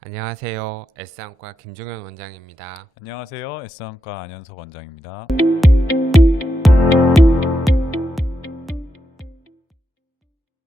안녕하세요. S안과 김종현 원장입니다. 안녕하세요. S한과 안현석 원장입니다.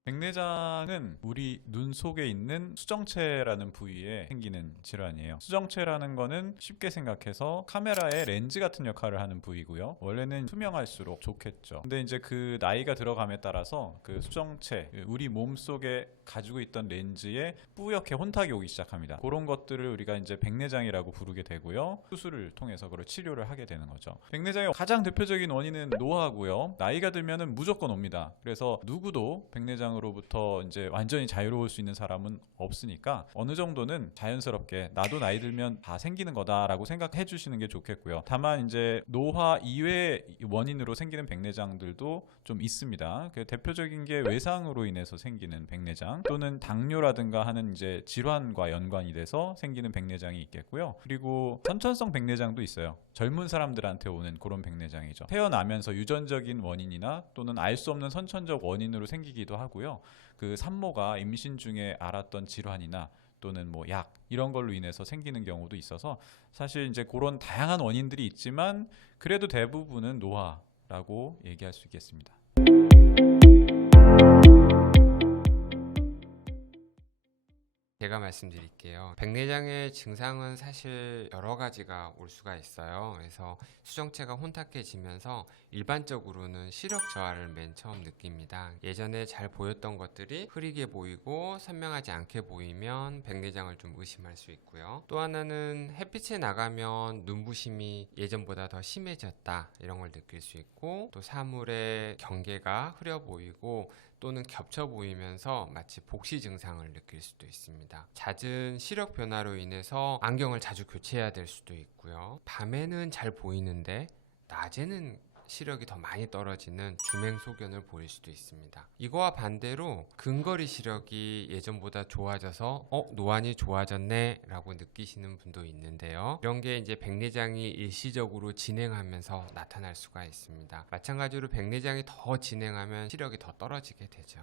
백내장은 우리 눈 속에 있는 수정체라는 부위에 생기는 질환이에요. 수정체라는 거는 쉽게 생각해서 카메라의 렌즈 같은 역할을 하는 부위고요. 원래는 투명할수록 좋겠죠. 근데 이제 그 나이가 들어감에 따라서 그 수정체, 우리 몸 속에 가지고 있던 렌즈에 뿌옇게 혼탁이 오기 시작합니다. 그런 것들을 우리가 이제 백내장이라고 부르게 되고요. 수술을 통해서 그걸 치료를 하게 되는 거죠. 백내장의 가장 대표적인 원인은 노화고요. 나이가 들면은 무조건 옵니다. 그래서 누구도 백내장으로부터 이제 완전히 자유로울 수 있는 사람은 없으니까 어느 정도는 자연스럽게 나도 나이 들면 다 생기는 거다라고 생각해 주시는 게 좋겠고요. 다만 이제 노화 이외의 원인으로 생기는 백내장들도 좀 있습니다. 그 대표적인 게 외상으로 인해서 생기는 백내장 또는 당뇨라든가 하는 이제 질환과 연관이 돼서 생기는 백내장이 있겠고요. 그리고 선천성 백내장도 있어요. 젊은 사람들한테 오는 그런 백내장이죠. 태어나면서 유전적인 원인이나 또는 알 수 없는 선천적 원인으로 생기기도 하고요. 그 산모가 임신 중에 앓았던 질환이나 또는 뭐 약 이런 걸로 인해서 생기는 경우도 있어서 사실 이제 그런 다양한 원인들이 있지만 그래도 대부분은 노화라고 얘기할 수 있겠습니다. 제가 말씀드릴게요. 백내장의 증상은 사실 여러 가지가 올 수가 있어요. 그래서 수정체가 혼탁해지면서 일반적으로는 시력 저하를 맨 처음 느낍니다. 예전에 잘 보였던 것들이 흐리게 보이고 선명하지 않게 보이면 백내장을 좀 의심할 수 있고요. 또 하나는 햇빛에 나가면 눈부심이 예전보다 더 심해졌다 이런 걸 느낄 수 있고, 또 사물의 경계가 흐려 보이고 또는 겹쳐 보이면서 마치 복시 증상을 느낄 수도 있습니다. 잦은 시력 변화로 인해서 안경을 자주 교체해야 될 수도 있고요. 밤에는 잘 보이는데 낮에는 시력이 더 많이 떨어지는 주맹소견을 보일 수도 있습니다. 이거와 반대로 근거리 시력이 예전보다 좋아져서 노안이 좋아졌네 라고 느끼시는 분도 있는데요. 이런 게 이제 백내장이 일시적으로 진행하면서 나타날 수가 있습니다. 마찬가지로 백내장이 더 진행하면 시력이 더 떨어지게 되죠.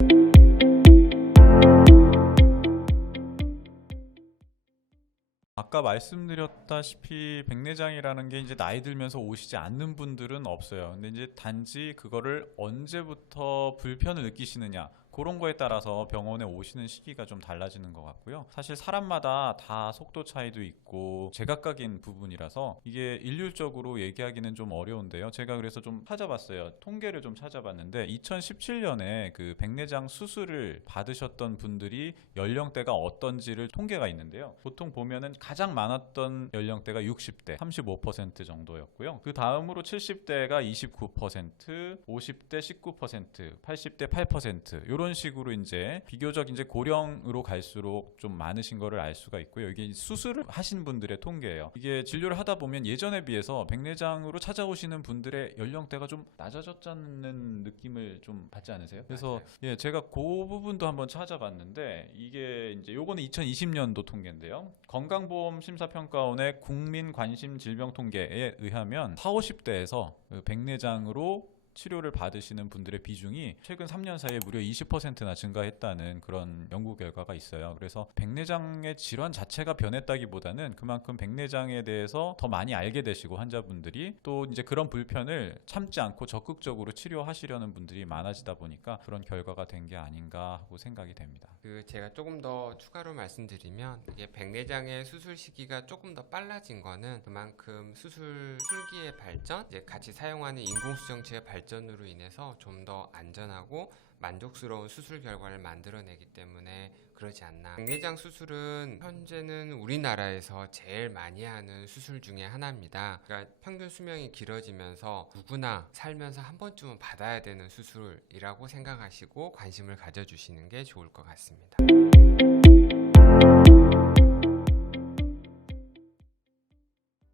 아까 말씀드렸다시피 백내장이라는 게 이제 나이 들면서 오시지 않는 분들은 없어요. 근데 이제 단지 그거를 언제부터 불편을 느끼시느냐 그런 거에 따라서 병원에 오시는 시기가 좀 달라지는 것 같고요. 사실 사람마다 다 속도 차이도 있고 제각각인 부분이라서 이게 일률적으로 얘기하기는 좀 어려운데요. 제가 그래서 좀 찾아봤어요. 통계를 좀 찾아봤는데 2017년에 그 백내장 수술을 받으셨던 분들이 연령대가 어떤지를 통계가 있는데요. 보통 보면은 가장 많았던 연령대가 60대 35% 정도였고요. 그 다음으로 70대가 29%, 50대 19%, 80대 8% 이런 식으로 이제 비교적 이제 고령으로 갈수록 좀 많으신 거를 알 수가 있고요. 이게 수술을 하신 분들의 통계예요. 이게 진료를 하다 보면 예전에 비해서 백내장으로 찾아오시는 분들의 연령대가 좀 낮아졌다는 느낌을 좀 받지 않으세요? 그래서 예, 제가 그 부분도 한번 찾아봤는데 이게 이제 요거는 2020년도 통계인데요. 건강보험심사평가원의 국민관심질병통계에 의하면 40, 50대에서 백내장으로 치료를 받으시는 분들의 비중이 최근 3년 사이에 무려 20%나 증가했다는 그런 연구 결과가 있어요. 그래서 백내장의 질환 자체가 변했다기보다는 그만큼 백내장에 대해서 더 많이 알게 되시고 환자분들이 또 이제 그런 불편을 참지 않고 적극적으로 치료하시려는 분들이 많아지다 보니까 그런 결과가 된 게 아닌가 하고 생각이 됩니다. 제가 조금 더 추가로 말씀드리면, 이게 백내장의 수술 시기가 조금 더 빨라진 거는 그만큼 수술 술기의 발전, 이제 같이 사용하는 인공수정체의 발전으로 인해서 좀 더 안전하고 만족스러운 수술 결과를 만들어내기 때문에 그러지 않나. 백내장 수술은 현재는 우리나라에서 제일 많이 하는 수술 중에 하나입니다. 그러니까 평균 수명이 길어지면서 누구나 살면서 한 번쯤은 받아야 되는 수술이라고 생각하시고 관심을 가져주시는 게 좋을 것 같습니다.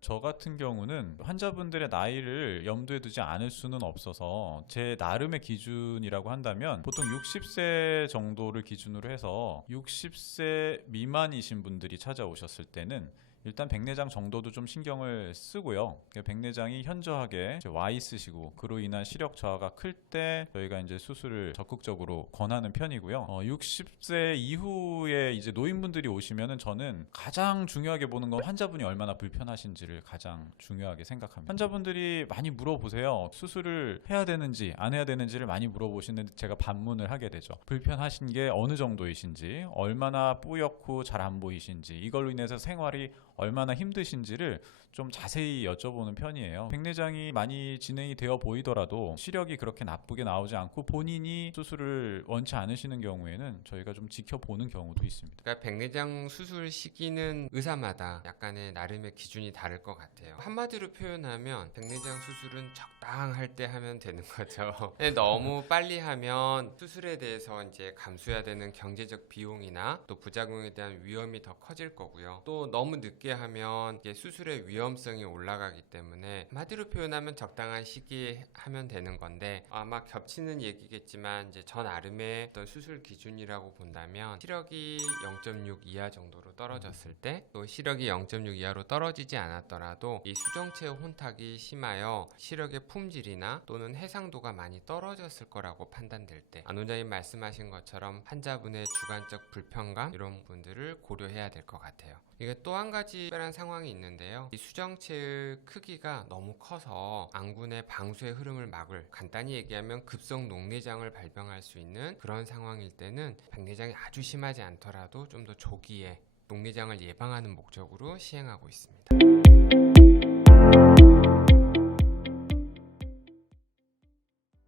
저 같은 경우는 환자분들의 나이를 염두에 두지 않을 수는 없어서 제 나름의 기준이라고 한다면 보통 60세 정도를 기준으로 해서 60세 미만이신 분들이 찾아오셨을 때는 일단 백내장 정도도 좀 신경을 쓰고요. 백내장이 현저하게 이제 와 있으시고 그로 인한 시력 저하가 클 때 저희가 이제 수술을 적극적으로 권하는 편이고요. 60세 이후에 이제 노인분들이 오시면은 저는 가장 중요하게 보는 건 환자분이 얼마나 불편하신지를 가장 중요하게 생각합니다. 환자분들이 많이 물어보세요. 수술을 해야 되는지 안 해야 되는지를 많이 물어보시는데 제가 반문을 하게 되죠. 불편하신 게 어느 정도이신지, 얼마나 뿌옇고 잘 안 보이신지, 이걸로 인해서 생활이 얼마나 힘드신지를 좀 자세히 여쭤보는 편이에요. 백내장이 많이 진행이 되어 보이더라도 시력이 그렇게 나쁘게 나오지 않고 본인이 수술을 원치 않으시는 경우에는 저희가 좀 지켜보는 경우도 있습니다. 그러니까 백내장 수술 시기는 의사마다 약간의 나름의 기준이 다를 것 같아요. 한마디로 표현하면 백내장 수술은 적당할 때 하면 되는 거죠. 너무 빨리 하면 수술에 대해서 이제 감수해야 되는 경제적 비용이나 또 부작용에 대한 위험이 더 커질 거고요. 또 너무 늦게 하면 이게 수술의 위험성이 올라가기 때문에 한마디로 표현하면 적당한 시기에 하면 되는 건데, 아마 겹치는 얘기겠지만 이제 전 나름의 어떤 수술 기준이라고 본다면 시력이 0.6 이하 정도로 떨어졌을 때, 또 시력이 0.6 이하로 떨어지지 않았더라도 이 수정체 혼탁이 심하여 시력의 품질이나 또는 해상도가 많이 떨어졌을 거라고 판단될 때, 안 원장님 말씀하신 것처럼 환자분의 주관적 불편감 이런 분들을 고려해야 될 것 같아요. 이게 또 한 가지 특별한 상황이 있는데요. 이 수정체의 크기가 너무 커서 안군의 방수의 흐름을 막을, 간단히 얘기하면 급성 녹내장을 발병할 수 있는 그런 상황일 때는 백내장이 아주 심하지 않더라도 좀 더 조기에 녹내장을 예방하는 목적으로 시행하고 있습니다.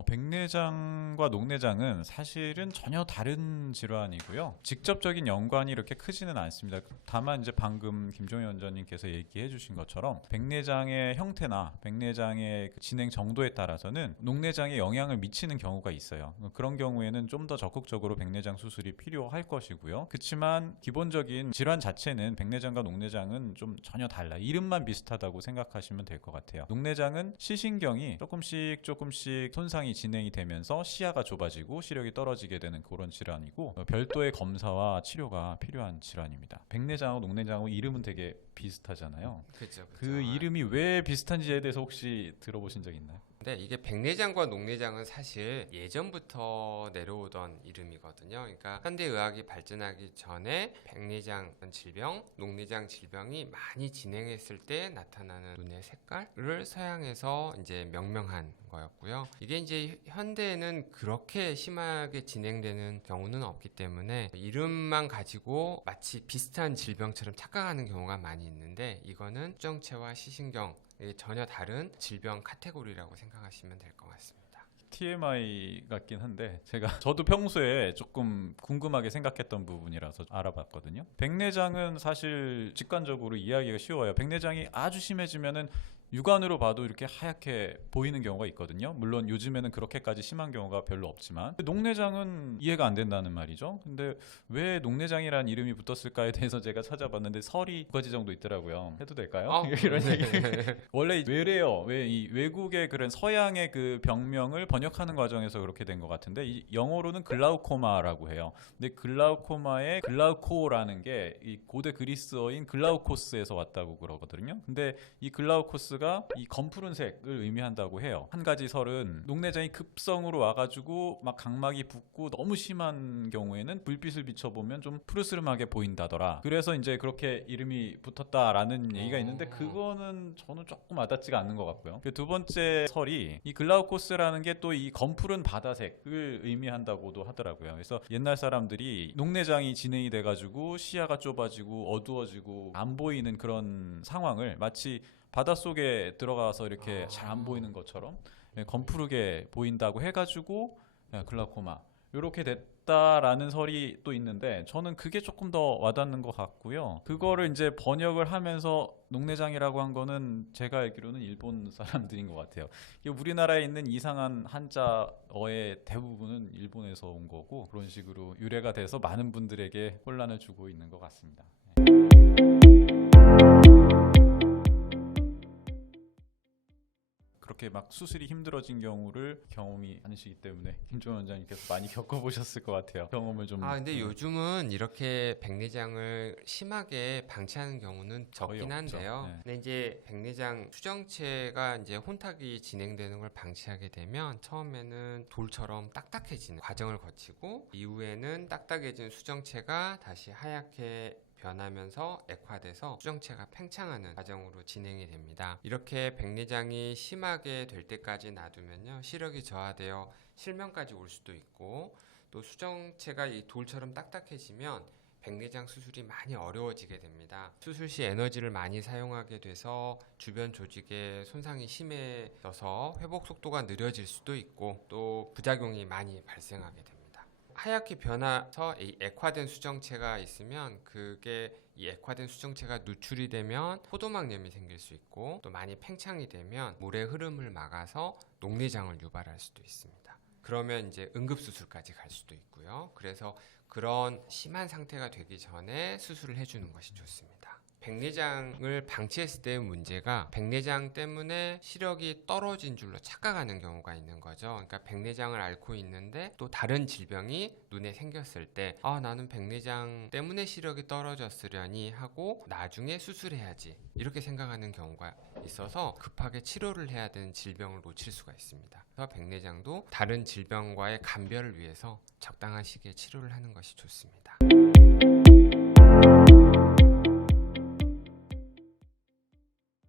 백내장과 녹내장은 사실은 전혀 다른 질환이고요. 직접적인 연관이 이렇게 크지는 않습니다. 다만 이제 방금 김종희 원장님께서 얘기해 주신 것처럼 백내장의 형태나 백내장의 그 진행 정도에 따라서는 녹내장에 영향을 미치는 경우가 있어요. 그런 경우에는 좀 더 적극적으로 백내장 수술이 필요할 것이고요. 그렇지만 기본적인 질환 자체는 백내장과 녹내장은 좀 전혀 달라. 이름만 비슷하다고 생각하시면 될 것 같아요. 녹내장은 시신경이 조금씩 손상이 진행이 되면서 시야가 좁아지고 시력이 떨어지게 되는 그런 질환이고, 별도의 검사와 치료가 필요한 질환입니다. 백내장하고 녹내장하고 이름은 되게 비슷하잖아요. 그렇죠. 그 이름이 왜 비슷한지에 대해서 혹시 들어보신 적 있나요? 근데 이게 백내장과 녹내장은 사실 예전부터 내려오던 이름이거든요. 그러니까 현대의학이 발전하기 전에 백내장 질병, 녹내장 질병이 많이 진행했을 때 나타나는 눈의 색깔을 서양에서 이제 명명한 거였고요. 이게 이제 현대에는 그렇게 심하게 진행되는 경우는 없기 때문에 이름만 가지고 마치 비슷한 질병처럼 착각하는 경우가 많이 있는데, 이거는 수정체와 시신경 전혀 다른 질병 카테고리라고 생각하시면 될 것 같습니다. TMI 같긴 한데 저도 평소에 조금 궁금하게 생각했던 부분이라서 알아봤거든요. 백내장은 사실 직관적으로 이해하기가 쉬워요. 백내장이 아주 심해지면은 육안으로 봐도 이렇게 하얗게 보이는 경우가 있거든요. 물론 요즘에는 그렇게까지 심한 경우가 별로 없지만, 녹내장은 이해가 안 된다는 말이죠. 근데 왜 녹내장이라는 이름이 붙었을까에 대해서 제가 찾아봤는데 설이 두 가지 정도 있더라고요. 해도 될까요? 이런 얘기. 원래 외래어, 이 외국의 그런 서양의 그 병명을 번역하는 과정에서 그렇게 된 것 같은데, 이 영어로는 글라우코마라고 해요. 근데 글라우코마의 글라우코라는 게 이 고대 그리스어인 글라우코스에서 왔다고 그러거든요. 근데 이 글라우코스가 이 검푸른색을 의미한다고 해요. 한 가지 설은 녹내장이 급성으로 와가지고 막 각막이 붓고 너무 심한 경우에는 불빛을 비춰보면 좀 푸르스름하게 보인다더라. 그래서 이제 그렇게 이름이 붙었다라는 얘기가 있는데, 그거는 저는 조금 와닿지가 않는 것 같고요. 그 두 번째 설이 이 글라우코스라는 게 또 이 검푸른 바다색을 의미한다고도 하더라고요. 그래서 옛날 사람들이 녹내장이 진행이 돼가지고 시야가 좁아지고 어두워지고 안 보이는 그런 상황을 마치 바닷속에 들어가서 이렇게 잘 안 보이는 것처럼 검푸르게 보인다고 해가지고 글라코마 이렇게 됐다라는 설이 또 있는데, 저는 그게 조금 더 와닿는 것 같고요. 그거를 이제 번역을 하면서 녹내장이라고 한 거는 제가 알기로는 일본 사람들인 것 같아요. 우리나라에 있는 이상한 한자어의 대부분은 일본에서 온 거고, 그런 식으로 유래가 돼서 많은 분들에게 혼란을 주고 있는 것 같습니다. 그렇게 이렇게 막 수술이 힘들어진 경우를 경험이 많으시기 때문에 김종원 원장님께서 많이 겪어보셨을 것 같아요. 경험을 좀. 근데 요즘은 이렇게 백내장을 심하게 방치하는 경우는 거의 적긴 없죠. 한데요. 네. 근데 이제 백내장 수정체가 이제 혼탁이 진행되는 걸 방치하게 되면 처음에는 돌처럼 딱딱해지는 과정을 거치고 이후에는 딱딱해진 수정체가 다시 하얗게 변하면서 액화돼서 수정체가 팽창하는 과정으로 진행이 됩니다. 이렇게 백내장이 심하게 될 때까지 놔두면요, 시력이 저하되어 실명까지 올 수도 있고, 또 수정체가 이 돌처럼 딱딱해지면 백내장 수술이 많이 어려워지게 됩니다. 수술 시 에너지를 많이 사용하게 돼서 주변 조직에 손상이 심해져서 회복 속도가 느려질 수도 있고, 또 부작용이 많이 발생하게 됩니다. 하얗게 변해서 이 액화된 수정체가 있으면 그게 이 액화된 수정체가 누출이 되면 포도막염이 생길 수 있고, 또 많이 팽창이 되면 물의 흐름을 막아서 녹내장을 유발할 수도 있습니다. 그러면 이제 응급수술까지 갈 수도 있고요. 그래서 그런 심한 상태가 되기 전에 수술을 해주는 것이 좋습니다. 백내장을 방치했을 때의 문제가 백내장 때문에 시력이 떨어진 줄로 착각하는 경우가 있는 거죠. 그러니까 백내장을 앓고 있는데 또 다른 질병이 눈에 생겼을 때 나는 백내장 때문에 시력이 떨어졌으려니 하고 나중에 수술해야지 이렇게 생각하는 경우가 있어서 급하게 치료를 해야 되는 질병을 놓칠 수가 있습니다. 그래서 백내장도 다른 질병과의 감별을 위해서 적당한 시기에 치료를 하는 것이 좋습니다.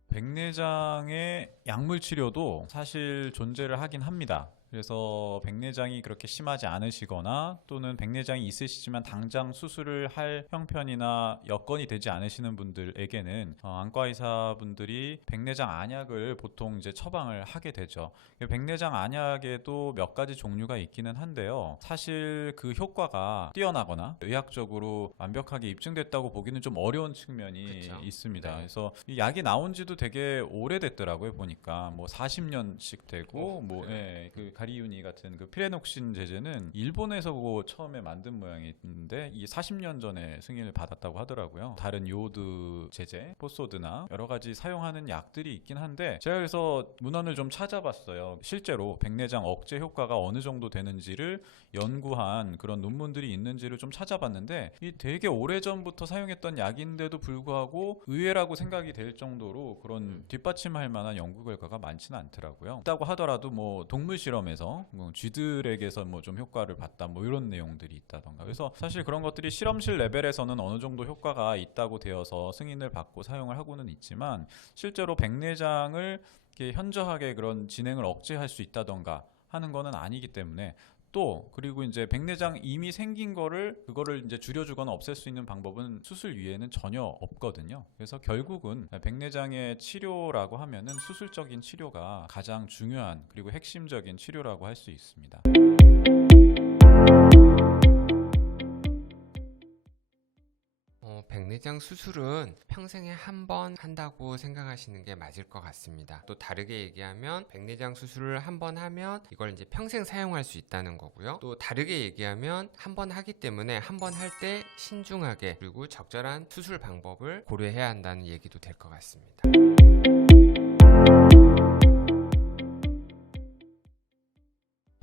백내장의 약물 치료도 사실 존재를 하긴 합니다. 그래서 백내장이 그렇게 심하지 않으시거나 또는 백내장이 있으시지만 당장 수술을 할 형편이나 여건이 되지 않으시는 분들에게는 안과 의사분들이 백내장 안약을 보통 이제 처방을 하게 되죠. 백내장 안약에도 몇 가지 종류가 있기는 한데요. 사실 그 효과가 뛰어나거나 의학적으로 완벽하게 입증됐다고 보기는 좀 어려운 측면이 그쵸? 있습니다. 네. 그래서 이 약이 나온 지도 되게 오래됐더라고요. 보니까 뭐 40년씩 되고 그 가리유니 같은 그 피레녹신 제제는 일본에서 그거 처음에 만든 모양이 있는데 이게 40년 전에 승인을 받았다고 하더라고요. 다른 요오드 제제, 포소드나 여러 가지 사용하는 약들이 있긴 한데 제가 그래서 문헌을 좀 찾아봤어요. 실제로 백내장 억제 효과가 어느 정도 되는지를 연구한 그런 논문들이 있는지를 좀 찾아봤는데 이 되게 오래전부터 사용했던 약인데도 불구하고 의외라고 생각이 될 정도로 그런 뒷받침할 만한 연구 결과가 많지는 않더라고요. 있다고 하더라도 뭐 동물 실험에서 뭐 쥐들에게서 뭐 좀 효과를 봤다 뭐 이런 내용들이 있다던가. 그래서 사실 그런 것들이 실험실 레벨에서는 어느 정도 효과가 있다고 되어서 승인을 받고 사용을 하고는 있지만 실제로 백내장을 이렇게 현저하게 그런 진행을 억제할 수 있다던가 하는 거는 아니기 때문에 또 그리고 이제 백내장 이미 생긴 그거를 이제 줄여주거나 없앨 수 있는 방법은 수술 위에는 전혀 없거든요. 그래서 결국은 백내장의 치료라고 하면은 수술적인 치료가 가장 중요한 그리고 핵심적인 치료라고 할 수 있습니다. 백내장 수술은 평생에 한 번 한다고 생각하시는 게 맞을 것 같습니다. 또 다르게 얘기하면 백내장 수술을 한 번 하면 이걸 이제 평생 사용할 수 있다는 거고요. 또 다르게 얘기하면 한 번 하기 때문에 한 번 할 때 신중하게 그리고 적절한 수술 방법을 고려해야 한다는 얘기도 될 것 같습니다.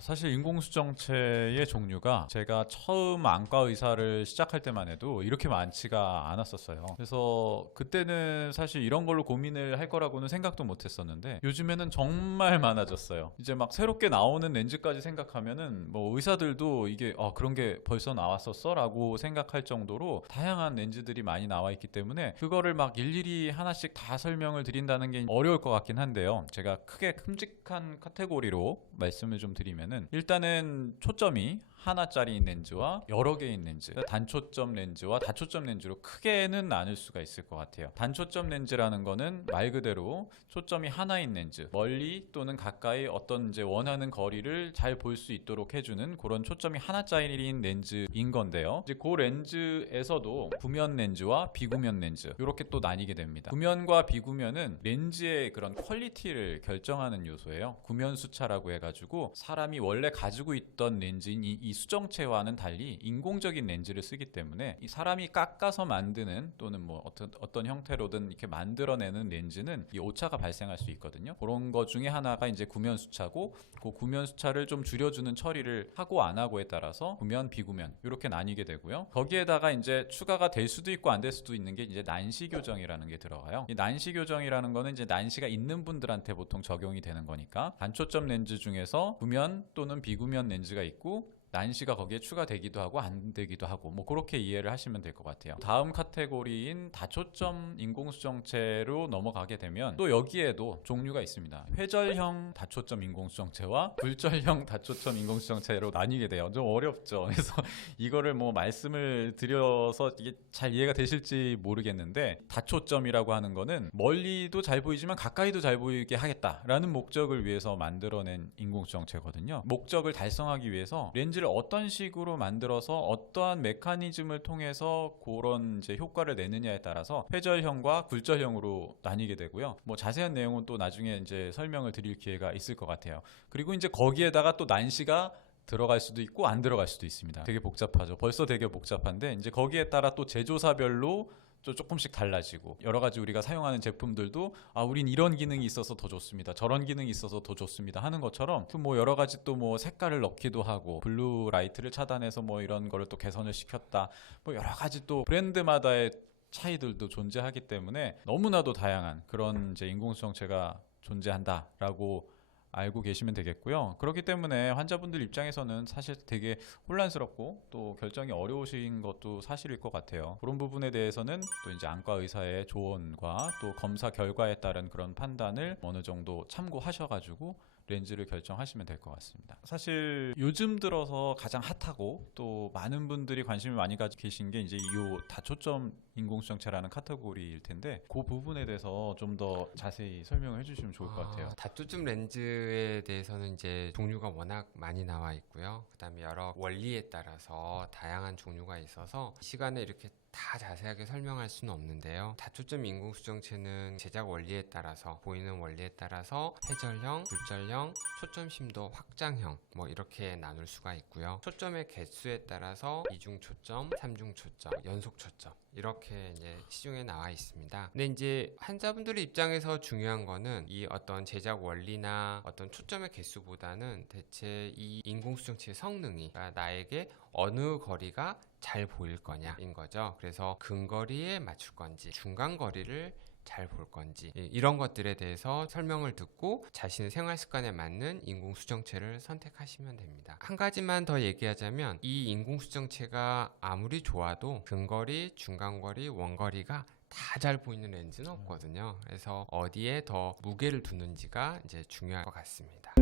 사실 인공수정체의 종류가 제가 처음 안과 의사를 시작할 때만 해도 이렇게 많지가 않았었어요. 그래서 그때는 사실 이런 걸로 고민을 할 거라고는 생각도 못 했었는데 요즘에는 정말 많아졌어요. 이제 막 새롭게 나오는 렌즈까지 생각하면은 뭐 의사들도 이게 그런 게 벌써 나왔었어? 라고 생각할 정도로 다양한 렌즈들이 많이 나와 있기 때문에 그거를 막 일일이 하나씩 다 설명을 드린다는 게 어려울 것 같긴 한데요. 제가 크게 큼직한 카테고리로 말씀을 좀 드리면은 일단은 초점이 하나짜리인 렌즈와 여러 개인 렌즈, 단초점 렌즈와 다초점 렌즈로 크게는 나눌 수가 있을 것 같아요. 단초점 렌즈라는 거는 말 그대로 초점이 하나인 렌즈, 멀리 또는 가까이 어떤 이제 원하는 거리를 잘 볼 수 있도록 해주는 그런 초점이 하나짜리인 렌즈인 건데요. 이제 그 렌즈에서도 구면 렌즈와 비구면 렌즈 이렇게 또 나뉘게 됩니다. 구면과 비구면은 렌즈의 그런 퀄리티를 결정하는 요소예요. 구면 수차라고 해가지고 사람이 원래 가지고 있던 렌즈인 이 수정체와는 달리 인공적인 렌즈를 쓰기 때문에 이 사람이 깎아서 만드는 또는 뭐 어떤 형태로든 이렇게 만들어내는 렌즈는 이 오차가 발생할 수 있거든요. 그런 것 중에 하나가 이제 구면 수차고, 그 구면 수차를 좀 줄여주는 처리를 하고 안 하고에 따라서 구면, 비구면 이렇게 나뉘게 되고요. 거기에다가 이제 추가가 될 수도 있고 안 될 수도 있는 게 이제 난시 교정이라는 게 들어가요. 이 난시 교정이라는 거는 이제 난시가 있는 분들한테 보통 적용이 되는 거니까, 단초점 렌즈 중에서 구면 또는 비구면 렌즈가 있고 난시가 거기에 추가되기도 하고 안 되기도 하고, 뭐 그렇게 이해를 하시면 될 것 같아요. 다음 카테고리인 다초점 인공수정체로 넘어가게 되면 또 여기에도 종류가 있습니다. 회절형 다초점 인공수정체와 굴절형 다초점 인공수정체로 나뉘게 돼요. 좀 어렵죠. 그래서 이거를 뭐 말씀을 드려서 이게 잘 이해가 되실지 모르겠는데, 다초점이라고 하는 거는 멀리도 잘 보이지만 가까이도 잘 보이게 하겠다라는 목적을 위해서 만들어낸 인공수정체거든요. 목적을 달성하기 위해서 렌즈를 어떤 식으로 만들어서 어떠한 메커니즘을 통해서 그런 이제 효과를 내느냐에 따라서 회절형과 굴절형으로 나뉘게 되고요. 뭐 자세한 내용은 또 나중에 이제 설명을 드릴 기회가 있을 것 같아요. 그리고 이제 거기에다가 또 난시가 들어갈 수도 있고 안 들어갈 수도 있습니다. 되게 복잡하죠. 벌써 되게 복잡한데 이제 거기에 따라 또 제조사별로 조금씩 달라지고, 여러 가지 우리가 사용하는 제품들도 우린 이런 기능이 있어서 더 좋습니다, 저런 기능이 있어서 더 좋습니다 하는 것처럼, 또 뭐 여러 가지 또 뭐 색깔을 넣기도 하고, 블루 라이트를 차단해서 뭐 이런 거를 또 개선을 시켰다, 뭐 여러 가지 또 브랜드마다의 차이들도 존재하기 때문에 너무나도 다양한 그런 이제 인공수정체가 존재한다라고 알고 계시면 되겠고요. 그렇기 때문에 환자분들 입장에서는 사실 되게 혼란스럽고 또 결정이 어려우신 것도 사실일 것 같아요. 그런 부분에 대해서는 또 이제 안과 의사의 조언과 또 검사 결과에 따른 그런 판단을 어느 정도 참고하셔가지고 렌즈를 결정하시면 될 것 같습니다. 사실 요즘 들어서 가장 핫하고 또 많은 분들이 관심을 많이 가지고 계신 게 이제 이 다초점 인공수정체라는 카테고리일 텐데, 그 부분에 대해서 좀 더 자세히 설명을 해주시면 좋을 것 같아요. 다초점 렌즈에 대해서는 이제 종류가 워낙 많이 나와 있고요. 그다음에 여러 원리에 따라서 다양한 종류가 있어서 시간에 이렇게 다 자세하게 설명할 수는 없는데요. 다초점 인공수정체는 제작 원리에 따라서, 보이는 원리에 따라서 회절형, 굴절형, 초점 심도 확장형 뭐 이렇게 나눌 수가 있고요. 초점의 개수에 따라서 이중 초점, 삼중 초점, 연속 초점 이렇게 이제 시중에 나와 있습니다. 근데 이제 환자분들의 입장에서 중요한 거는 이 어떤 제작 원리나 어떤 초점의 개수보다는 대체 이 인공수정체의 성능이, 그러니까 나에게 어느 거리가 잘 보일 거냐인 거죠. 그래서 근거리에 맞출 건지 중간 거리를 잘 볼 건지, 이런 것들에 대해서 설명을 듣고 자신의 생활 습관에 맞는 인공수정체를 선택하시면 됩니다. 한 가지만 더 얘기하자면, 이 인공수정체가 아무리 좋아도 근거리, 중간거리, 원거리가 다 잘 보이는 렌즈는 없거든요. 그래서 어디에 더 무게를 두는지가 이제 중요할 것 같습니다.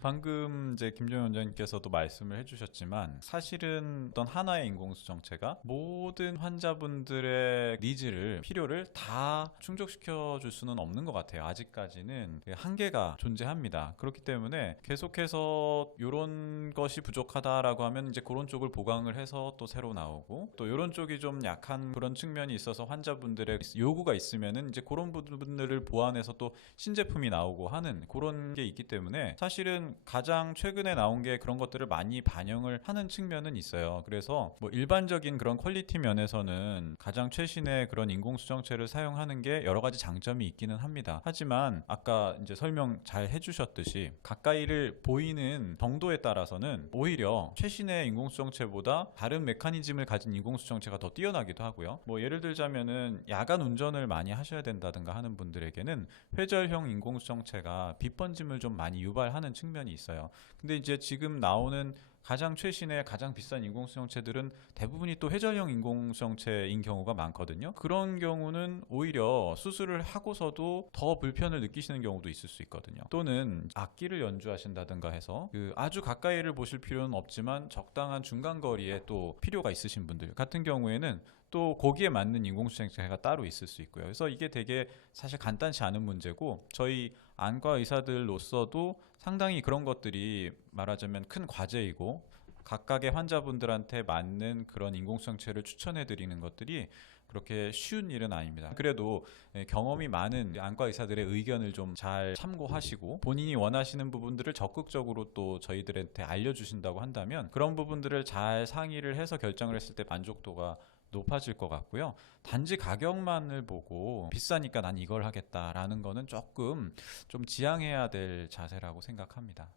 방금 이제 김종현 원장님께서도 말씀을 해주셨지만, 사실은 어떤 하나의 인공수정체가 모든 환자분들의 니즈를, 필요를 다 충족시켜 줄 수는 없는 것 같아요. 아직까지는 한계가 존재합니다. 그렇기 때문에 계속해서 이런 것이 부족하다라고 하면 이제 그런 쪽을 보강을 해서 또 새로 나오고, 또 이런 쪽이 좀 약한 그런 측면이 있어서 환자분들의 요구가 있으면은 이제 그런 부분들을 보완해서 또 신제품이 나오고 하는 그런 게 있기 때문에, 사실은 가장 최근에 나온 게 그런 것들을 많이 반영을 하는 측면은 있어요. 그래서 뭐 일반적인 그런 퀄리티 면에서는 가장 최신의 그런 인공수정체를 사용하는 게 여러 가지 장점이 있기는 합니다. 하지만 아까 이제 설명 잘 해주셨듯이 가까이를 보이는 정도에 따라서는 오히려 최신의 인공수정체보다 다른 메커니즘을 가진 인공수정체가 더 뛰어나기도 하고요. 뭐 예를 들자면은 야간 운전을 많이 하셔야 된다든가 하는 분들에게는 회절형 인공수정체가 빛 번짐을 좀 많이 유발하는 측면이 있어요. 근데 이제 지금 나오는 가장 최신의 가장 비싼 인공수정체들은 대부분이 또 회절형 인공수정체인 경우가 많거든요. 그런 경우는 오히려 수술을 하고서도 더 불편을 느끼시는 경우도 있을 수 있거든요. 또는 악기를 연주하신다든가 해서 아주 가까이를 보실 필요는 없지만 적당한 중간 거리에 또 필요가 있으신 분들 같은 경우에는 또 거기에 맞는 인공수정체가 따로 있을 수 있고요. 그래서 이게 되게 사실 간단치 않은 문제고, 저희 안과 의사들로서도 상당히 그런 것들이 말하자면 큰 과제이고 각각의 환자분들한테 맞는 그런 인공수정체를 추천해 드리는 것들이 그렇게 쉬운 일은 아닙니다. 그래도 경험이 많은 안과 의사들의 의견을 좀 잘 참고하시고 본인이 원하시는 부분들을 적극적으로 또 저희들한테 알려주신다고 한다면 그런 부분들을 잘 상의를 해서 결정을 했을 때 만족도가 높아질 것 같고요. 단지 가격만을 보고 비싸니까 난 이걸 하겠다라는 거는 조금 좀 지양해야 될 자세라고 생각합니다.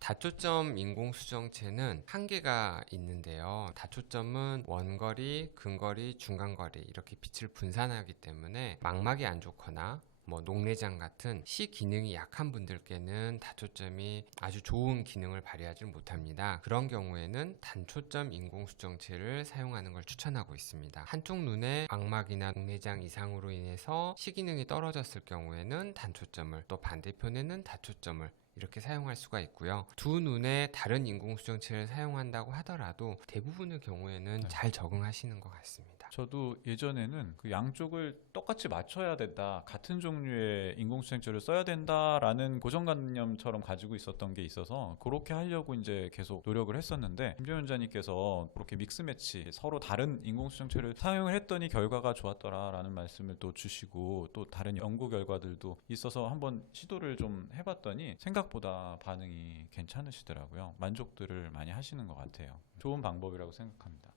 다초점 인공수정체는 한계가 있는데요. 다초점은 원거리, 근거리, 중간거리 이렇게 빛을 분산하기 때문에 망막이 안 좋거나 녹내장 같은 시 기능이 약한 분들께는 다초점이 아주 좋은 기능을 발휘하지 못합니다. 그런 경우에는 단초점 인공수정체를 사용하는 걸 추천하고 있습니다. 한쪽 눈에 망막이나 녹내장 이상으로 인해서 시 기능이 떨어졌을 경우에는 단초점을, 또 반대편에는 다초점을 이렇게 사용할 수가 있고요. 두 눈에 다른 인공수정체를 사용한다고 하더라도 대부분의 경우에는 잘 적응하시는 것 같습니다. 저도 예전에는 그 양쪽을 똑같이 맞춰야 된다, 같은 종류의 인공수정체를 써야 된다라는 고정관념처럼 가지고 있었던 게 있어서 그렇게 하려고 이제 계속 노력을 했었는데 김재현 원장님께서 그렇게 믹스매치 서로 다른 인공수정체를 사용을 했더니 결과가 좋았더라라는 말씀을 또 주시고 또 다른 연구 결과들도 있어서 한번 시도를 좀 해봤더니 생각보다 반응이 괜찮으시더라고요. 만족들을 많이 하시는 것 같아요. 좋은 방법이라고 생각합니다.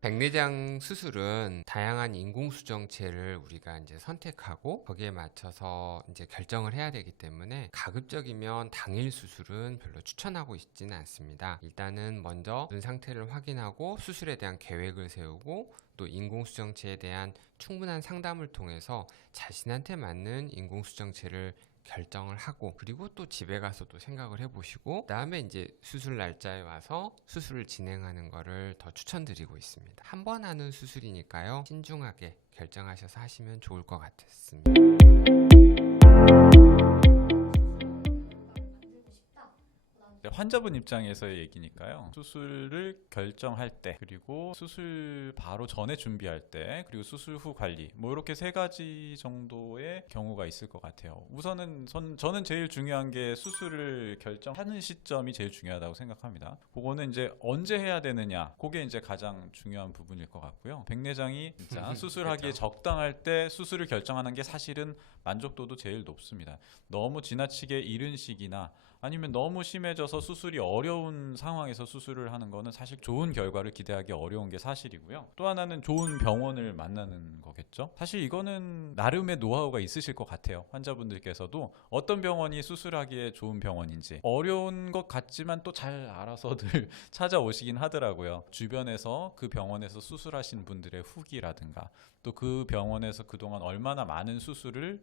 백내장 수술은 다양한 인공수정체를 우리가 이제 선택하고 거기에 맞춰서 이제 결정을 해야 되기 때문에 가급적이면 당일 수술은 별로 추천하고 있지는 않습니다. 일단은 먼저 눈 상태를 확인하고 수술에 대한 계획을 세우고 또 인공수정체에 대한 충분한 상담을 통해서 자신한테 맞는 인공수정체를 결정을 하고 그리고 또 집에 가서도 생각을 해보시고 그다음에 이제 수술 날짜에 와서 수술을 진행하는 거를 더 추천드리고 있습니다. 한 번 하는 수술이니까요. 신중하게 결정하셔서 하시면 좋을 것 같습니다. 환자분 입장에서의 얘기니까요. 수술을 결정할 때, 그리고 수술 바로 전에 준비할 때, 그리고 수술 후 관리, 이렇게 세 가지 정도의 경우가 있을 것 같아요. 우선은 저는 제일 중요한 게 수술을 결정하는 시점이 제일 중요하다고 생각합니다. 그거는 이제 언제 해야 되느냐, 그게 이제 가장 중요한 부분일 것 같고요. 백내장이 진짜 수술하기에 적당할 때 수술을 결정하는 게 사실은 만족도도 제일 높습니다. 너무 지나치게 이른 시기나 아니면 너무 심해져서 수술이 어려운 상황에서 수술을 하는 거는 사실 좋은 결과를 기대하기 어려운 게 사실이고요. 또 하나는 좋은 병원을 만나는 거겠죠. 사실 이거는 나름의 노하우가 있으실 것 같아요. 환자분들께서도 어떤 병원이 수술하기에 좋은 병원인지 어려운 것 같지만 또 잘 알아서들 찾아오시긴 하더라고요. 주변에서 그 병원에서 수술하신 분들의 후기라든가 또 그 병원에서 그동안 얼마나 많은 수술을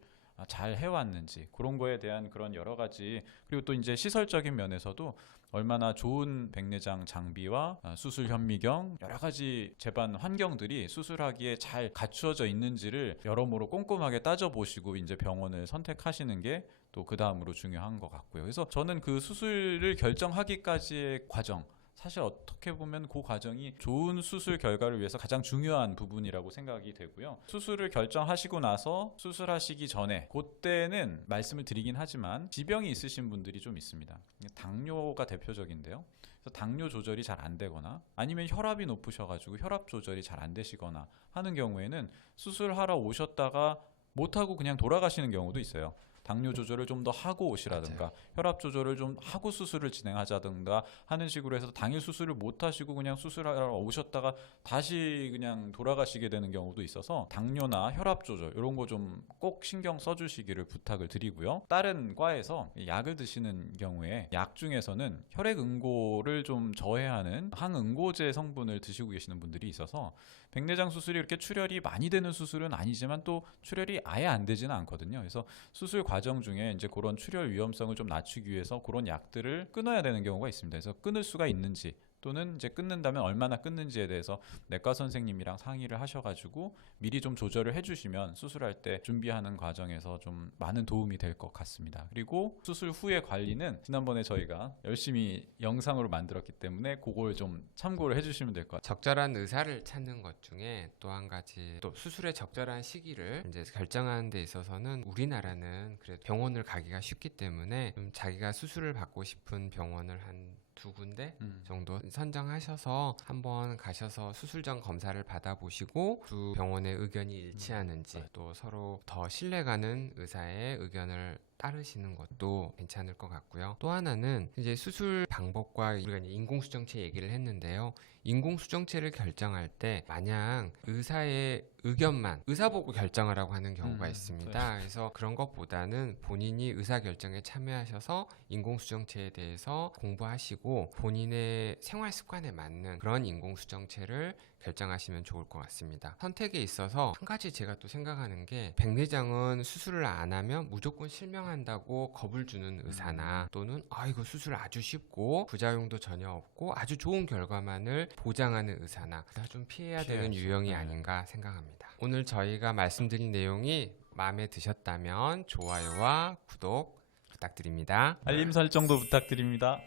잘 해왔는지 그런 거에 대한 그런 여러 가지, 그리고 또 이제 시설적인 면에서도 얼마나 좋은 백내장 장비와 수술 현미경 여러 가지 재반 환경들이 수술하기에 잘 갖추어져 있는지를 여러모로 꼼꼼하게 따져보시고 이제 병원을 선택하시는 게 또 그 다음으로 중요한 것 같고요. 그래서 저는 그 수술을 결정하기까지의 과정, 사실 어떻게 보면 그 과정이 좋은 수술 결과를 위해서 가장 중요한 부분이라고 생각이 되고요. 수술을 결정하시고 나서 수술하시기 전에 그때는 말씀을 드리긴 하지만 지병이 있으신 분들이 좀 있습니다. 당뇨가 대표적인데요. 그래서 당뇨 조절이 잘 안 되거나 아니면 혈압이 높으셔가지고 혈압 조절이 잘 안 되시거나 하는 경우에는 수술하러 오셨다가 못하고 그냥 돌아가시는 경우도 있어요. 당뇨 조절을 좀 더 하고 오시라든가 혈압 조절을 좀 하고 수술을 진행하자든가 하는 식으로 해서 당일 수술을 못 하시고 그냥 수술하러 오셨다가 다시 그냥 돌아가시게 되는 경우도 있어서 당뇨나 혈압 조절 이런 거 좀 꼭 신경 써주시기를 부탁을 드리고요. 다른 과에서 약을 드시는 경우에 약 중에서는 혈액 응고를 좀 저해하는 항응고제 성분을 드시고 계시는 분들이 있어서 백내장 수술이 이렇게 출혈이 많이 되는 수술은 아니지만 또 출혈이 아예 안 되지는 않거든요. 그래서 수술 과정 중에 이제 그런 출혈 위험성을 좀 낮추기 위해서 그런 약들을 끊어야 되는 경우가 있습니다. 그래서 끊을 수가 있는지 또는 이제 끊는다면 얼마나 끊는지에 대해서 내과 선생님이랑 상의를 하셔가지고 미리 좀 조절을 해주시면 수술할 때 준비하는 과정에서 좀 많은 도움이 될 것 같습니다. 그리고 수술 후의 관리는 지난번에 저희가 열심히 영상으로 만들었기 때문에 그걸 좀 참고를 해주시면 될 것 같아요. 적절한 의사를 찾는 것 중에 또 한 가지, 또 수술의 적절한 시기를 이제 결정하는 데 있어서는 우리나라는 그래도 병원을 가기가 쉽기 때문에 좀 자기가 수술을 받고 싶은 병원을 한 2군데 정도 선정하셔서 한번 가셔서 수술 전 검사를 받아보시고 두 병원의 의견이 일치하는지 또 서로 더 신뢰가는 의사의 의견을 따르시는 것도 괜찮을 것 같고요. 또 하나는 이제 수술 방법과 우리가 이제 인공수정체 얘기를 했는데요. 인공수정체를 결정할 때 마냥 의사의 의견만 의사 보고 결정하라고 하는 경우가 있습니다. 그래서 그런 것보다는 본인이 의사결정에 참여하셔서 인공수정체에 대해서 공부하시고 본인의 생활 습관에 맞는 그런 인공수정체를 결정하시면 좋을 것 같습니다. 선택에 있어서 한 가지 제가 또 생각하는 게 백내장은 수술을 안 하면 무조건 실명한다고 겁을 주는 의사나 또는 이거 수술 아주 쉽고 부작용도 전혀 없고 아주 좋은 결과만을 보장하는 의사나 좀 피해야 되는 피해야죠. 유형이 아닌가 생각합니다. 오늘 저희가 말씀드린 내용이 마음에 드셨다면 좋아요와 구독 부탁드립니다. 알림 설정도 부탁드립니다.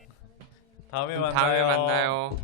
다음에 그럼 다음에 만나요.